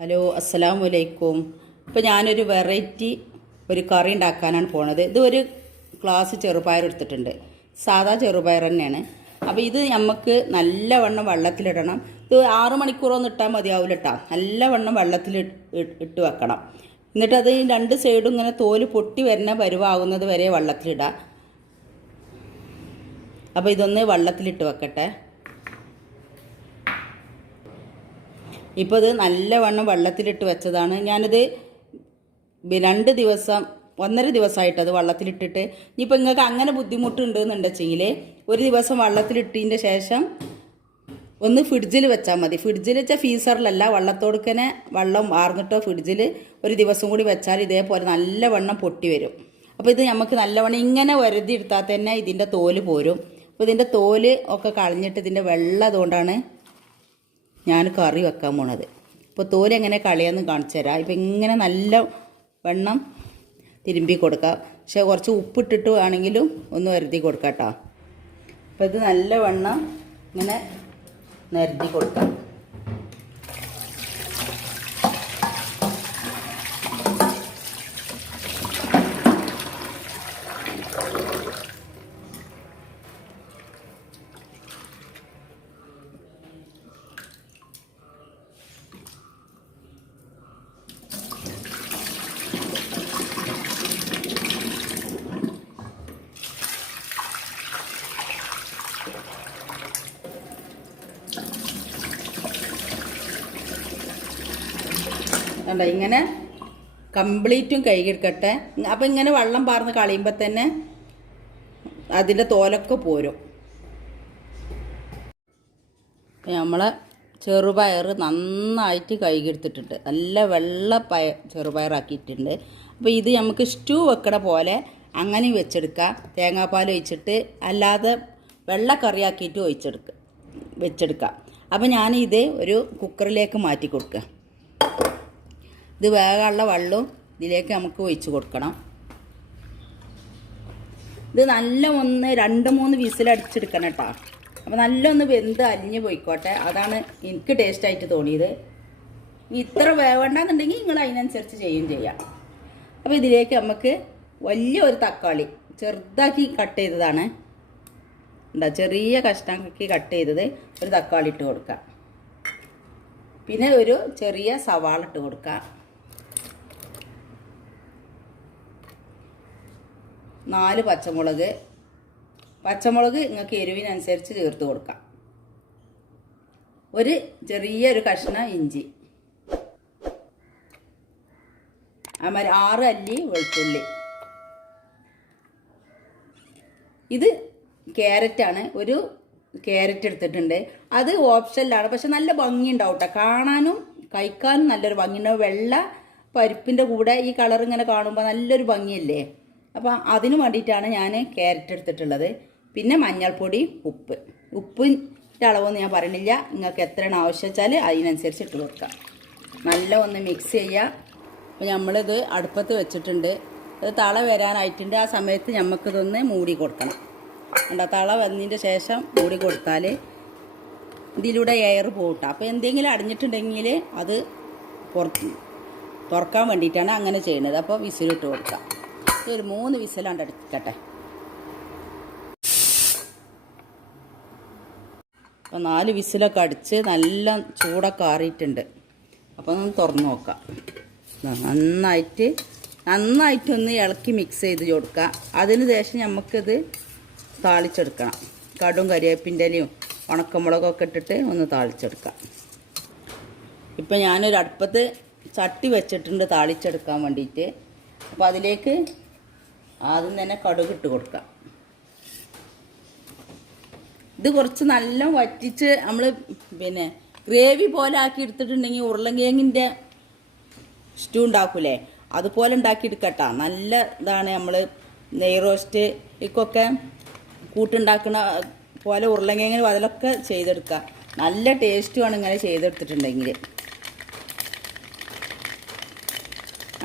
Hello അസ്സലാമു അലൈക്കും. ഇപ്പോൾ ഞാനൊരു വെറൈറ്റി ഒരു കറി ഉണ്ടാക്കാനാണ് പോണത്. ഇത് ഒരു ഗ്ലാസ് ചെറുപയർ എടുത്തിട്ടുണ്ട്. സാധാ ചെറുപയർ തന്നെയാണ്. അപ്പോൾ ഇത് നമുക്ക് നല്ലവണ്ണം വെള്ളത്തിലിടണം. ഇത് 6 മണിക്കൂറൊന്നും ഇട്ടാൽ മതിയാവില്ല കേട്ടോ. നല്ലവണ്ണം വെള്ളത്തിൽ ഇട്ട് വെക്കണം. എന്നിട്ടത് 2 സൈഡും ഇങ്ങനെ തോല് പൊട്ടി വരുന്ന പരുവാകുന്നത് വരെ വെള്ളത്തിലിടാം. അപ്പോൾ ഇതൊന്ന് വെള്ളത്തിലിട്ട് വെക്കട്ടെ. ഇപ്പോൾ ഇത് നല്ലവണ്ണം വെള്ളത്തിലിട്ട് വെച്ചതാണ്. ഞാനിത് 2 ദിവസം 1.5 ദിവസമായിട്ട് അത് വെള്ളത്തിലിട്ടിട്ട്. ഇനിയിപ്പോൾ നിങ്ങൾക്ക് അങ്ങനെ ബുദ്ധിമുട്ടുണ്ടെന്നുണ്ടെങ്കിൽ ഒരു ദിവസം വെള്ളത്തിലിട്ടതിൻ്റെ ശേഷം ഒന്ന് ഫ്രിഡ്ജിൽ വെച്ചാൽ മതി. ഫ്രിഡ്ജിൽ വെച്ചാൽ ഫീസറിലല്ല, വെള്ളത്തോടുക്കനെ വെള്ളം വാർന്നിട്ടോ ഫ്രിഡ്ജിൽ ഒരു ദിവസം കൂടി വെച്ചാൽ ഇതേപോലെ നല്ലവണ്ണം പൊട്ടി വരും. അപ്പോൾ ഇത് നമുക്ക് നല്ലവണ്ണം ഇങ്ങനെ വരതി എടുത്താൽ തന്നെ ഇതിൻ്റെ തോല് പോരും. അപ്പോൾ ഇതിൻ്റെ തോല് ഒക്കെ കളഞ്ഞിട്ട് ഇതിൻ്റെ വെള്ളം അതുകൊണ്ടാണ് ഞാൻ കറി വെക്കാൻ പോണത്. ഇപ്പോൾ തോല് എങ്ങനെ കളയാമെന്ന് കാണിച്ചു തരാം. ഇപ്പം ഇങ്ങനെ നല്ല വെണ്ണം തിരുമ്പി കൊടുക്കുക. പക്ഷേ കുറച്ച് ഉപ്പിട്ടിട്ട് വേണമെങ്കിലും ഒന്ന് വരുതി കൊടുക്കാം കേട്ടോ. അപ്പോൾ ഇത് നല്ല വെണ്ണം ഇങ്ങനെ നിരത്തി കൊടുക്കാം. കണ്ടോ, ഇങ്ങനെ കംപ്ലീറ്റും കഴുകിയെടുക്കട്ടെ. അപ്പം ഇങ്ങനെ വെള്ളം പാർന്ന് കളയുമ്പോൾ തന്നെ അതിൻ്റെ തോലൊക്കെ പോരും. നമ്മളെ ചെറുപയർ നന്നായിട്ട് കഴുകിയെടുത്തിട്ടുണ്ട്. നല്ല വെള്ള ചെറുപയറാക്കിയിട്ടുണ്ട്. അപ്പോൾ ഇത് നമുക്ക് സ്റ്റൂ വെക്കണ പോലെ അങ്ങനെ വെച്ചെടുക്കുക. തേങ്ങാപ്പാൽ ഒഴിച്ചിട്ട് അല്ലാതെ വെള്ളക്കറിയാക്കിയിട്ട് വെച്ചെടുക്കുക. അപ്പോൾ ഞാനിത് ഒരു കുക്കറിലേക്ക് മാറ്റി കൊടുക്കുക. ഇത് വേഗമുള്ള വെള്ളവും ഇതിലേക്ക് നമുക്ക് ഒഴിച്ച് കൊടുക്കണം. ഇത് നല്ല 2-3 വിസിലടിച്ചെടുക്കണം കേട്ടോ. അപ്പോൾ നല്ല ഒന്ന് വെന്ത് അലിഞ്ഞ് പോയിക്കോട്ടെ. അതാണ് എനിക്ക് ടേസ്റ്റായിട്ട് തോന്നിയത്. ഇത്ര വേവണ്ടെന്നുണ്ടെങ്കിൽ നിങ്ങൾ അതിനനുസരിച്ച് ചെയ്യാം. അപ്പോൾ ഇതിലേക്ക് നമുക്ക് വലിയൊരു തക്കാളി ചെറുതാക്കി കട്ട് ചെയ്തതാണ്. ചെറിയ കഷ്ണമാക്കി കട്ട് ചെയ്തത് ഒരു തക്കാളി ഇട്ട് കൊടുക്കുക. പിന്നെ ഒരു ചെറിയ സവാള ഇട്ട് കൊടുക്കുക. 4 പച്ചമുളക് നിങ്ങൾക്ക് എരിവിനനുസരിച്ച് ചേർത്ത് കൊടുക്കാം. ഒരു ചെറിയൊരു കഷ്ണം ഇഞ്ചി, 6 അല്ലി വെളുത്തുള്ളി. ഇത് ക്യാരറ്റാണ്. ഒരു ക്യാരറ്റ് എടുത്തിട്ടുണ്ട്. അത് ഓപ്ഷനിലാണ്, പക്ഷെ നല്ല ഭംഗി ഉണ്ടാവും കേട്ടോ. കാണാനും കഴിക്കാനും നല്ലൊരു ഭംഗിയുണ്ടാവും. വെള്ള പരിപ്പിൻ്റെ കൂടെ ഈ കളർ ഇങ്ങനെ കാണുമ്പോൾ നല്ലൊരു ഭംഗിയല്ലേ. അപ്പോൾ അതിന് വേണ്ടിയിട്ടാണ് ഞാൻ ക്യാരറ്റ് എടുത്തിട്ടുള്ളത്. പിന്നെ മഞ്ഞൾപ്പൊടി, ഉപ്പിൻ്റെ അളവൊന്നും ഞാൻ പറയണില്ല. നിങ്ങൾക്ക് എത്രയാണ് ആവശ്യം വെച്ചാൽ അതിനനുസരിച്ച് ഇട്ട് കൊടുക്കാം. നല്ല ഒന്ന് മിക്സ് ചെയ്യുക. അപ്പോൾ നമ്മളിത് അടുപ്പത്ത് വെച്ചിട്ടുണ്ട്. ഇത് തള വരാനായിട്ടുണ്ട്. ആ സമയത്ത് നമുക്കിതൊന്ന് മൂടി കൊടുക്കണം. തള വന്നതിൻ്റെ ശേഷം മൂടി കൊടുത്താൽ ഇതിലൂടെ എയർ പോകട്ടെ. അപ്പോൾ എന്തെങ്കിലും അടിഞ്ഞിട്ടുണ്ടെങ്കിൽ അത് തുറക്കാൻ വേണ്ടിയിട്ടാണ് അങ്ങനെ ചെയ്യുന്നത്. അപ്പോൾ വിസിലിട്ട് കൊടുക്കാം. ഒരു 3 വിസിലാണ്ട് എടുക്കട്ടെ. അപ്പോൾ 4 വിസിലൊക്കെ അടിച്ച് നല്ല ചൂടൊക്കെ ആറിയിട്ടുണ്ട്. അപ്പോൾ ഒന്ന് തുറന്ന് നോക്കാം. നന്നായിട്ടൊന്ന് ഇളക്കി മിക്സ് ചെയ്ത് കൊടുക്കുക. അതിന് ശേഷം നമുക്കിത് താളിച്ചെടുക്കണം. കടും കരിവേപ്പിൻ്റെ ഇലയും ഉണക്കമുളകൊക്കെ ഇട്ടിട്ട് ഒന്ന് താളിച്ചെടുക്കാം. ഇപ്പം ഞാനൊരു അടുപ്പത്ത് ചട്ടി വെച്ചിട്ടുണ്ട് താളിച്ചെടുക്കാൻ വേണ്ടിയിട്ട്. അപ്പോൾ അതിലേക്ക് ആദ്യം തന്നെ കടുക് ഇട്ട് കൊടുക്കാം. ഇത് കുറച്ച് നല്ല വറ്റിച്ച് നമ്മൾ പിന്നെ ഗ്രേവി പോലെ ആക്കി എടുത്തിട്ടുണ്ടെങ്കിൽ ഉരുളങ്കിഴങ്ങിൻ്റെ സ്റ്റൂ ഉണ്ടാക്കൂലേ, അതുപോലെ ഉണ്ടാക്കിയെടുക്കട്ടോ. നല്ല ഇതാണ്. നമ്മൾ നെയ് റോസ്റ്റ് ഇക്കൊക്കെ കൂട്ടുണ്ടാക്കുന്ന പോലെ ഉരുളങ്കിഴങ്ങിന് അതിലൊക്കെ ചെയ്തെടുക്കുക. നല്ല ടേസ്റ്റുമാണ് ഇങ്ങനെ ചെയ്തെടുത്തിട്ടുണ്ടെങ്കിൽ.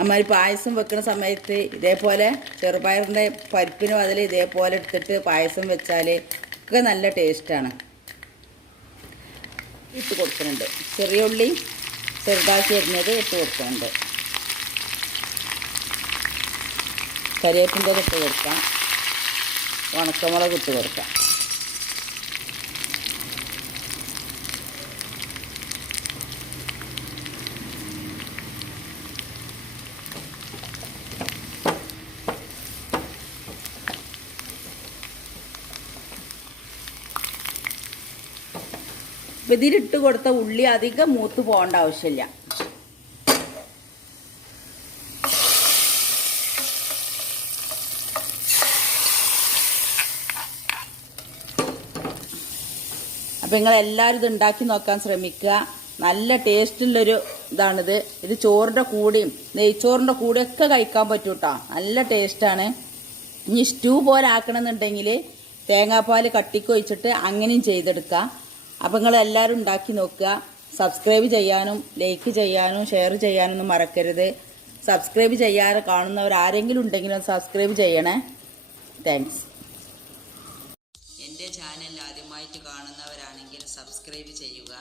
അമ്മ പായസം വെക്കുന്ന സമയത്ത് ഇതേപോലെ ചെറുപയറിൻ്റെ പരിപ്പിന് ബദൽ ഇതേപോലെ എടുത്തിട്ട് പായസം വെച്ചാൽ ഒക്കെ നല്ല ടേസ്റ്റാണ്. ഇട്ട് കൊടുക്കുന്നുണ്ട് ചെറിയ ഉള്ളി ചെറുതാക്കി അരിഞ്ഞത് ഇട്ട് കൊടുക്കുന്നുണ്ട്. കരിവേപ്പിൻ്റെ ഇട്ട് കൊടുക്കാം. ഉണക്കമുളക് ഇട്ട് കൊടുക്കാം. അപ്പം ഇതിലിട്ട് കൊടുത്ത ഉള്ളി അധികം മൂത്ത് പോകേണ്ട ആവശ്യമില്ല. അപ്പം നിങ്ങളെല്ലാവരും ഇത് ഉണ്ടാക്കി നോക്കാൻ ശ്രമിക്കുക. നല്ല ടേസ്റ്റുള്ളൊരു ഇതാണിത്. ഇത് ചോറിൻ്റെ കൂടെയും നെയ്ച്ചോറിൻ്റെ കൂടെയൊക്കെ കഴിക്കാൻ പറ്റും കേട്ടോ. നല്ല ടേസ്റ്റാണ്. ഇനി സ്റ്റൂ പോലെ ആക്കണമെന്നുണ്ടെങ്കിൽ തേങ്ങാപ്പാൽ കട്ടിക്ക് ഒഴിച്ചിട്ട് അങ്ങനെയും ചെയ്തെടുക്കുക. അപ്പം നിങ്ങളെല്ലാവരും ഉണ്ടാക്കി നോക്കുക. സബ്സ്ക്രൈബ് ചെയ്യാനും ലൈക്ക് ചെയ്യാനും ഷെയർ ചെയ്യാനൊന്നും മറക്കരുത്. സബ്സ്ക്രൈബ് ചെയ്യാതെ കാണുന്നവർ ആരെങ്കിലും ഉണ്ടെങ്കിലും സബ്സ്ക്രൈബ് ചെയ്യണേ. താങ്ക്സ്. എൻ്റെ ചാനൽ ആദ്യമായിട്ട് കാണുന്നവരാണെങ്കിൽ സബ്സ്ക്രൈബ് ചെയ്യുക.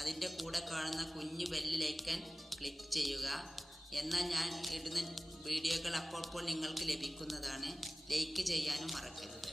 അതിൻ്റെ കൂടെ കാണുന്ന കുഞ്ഞു ബെല്ലിലേക്കൻ ക്ലിക്ക് ചെയ്യുക. എന്നാൽ ഞാൻ ഇടുന്ന വീഡിയോകൾ അപ്പോൾ നിങ്ങൾക്ക് ലഭിക്കുന്നതാണ്. ലൈക്ക് ചെയ്യാനും മറക്കരുത്.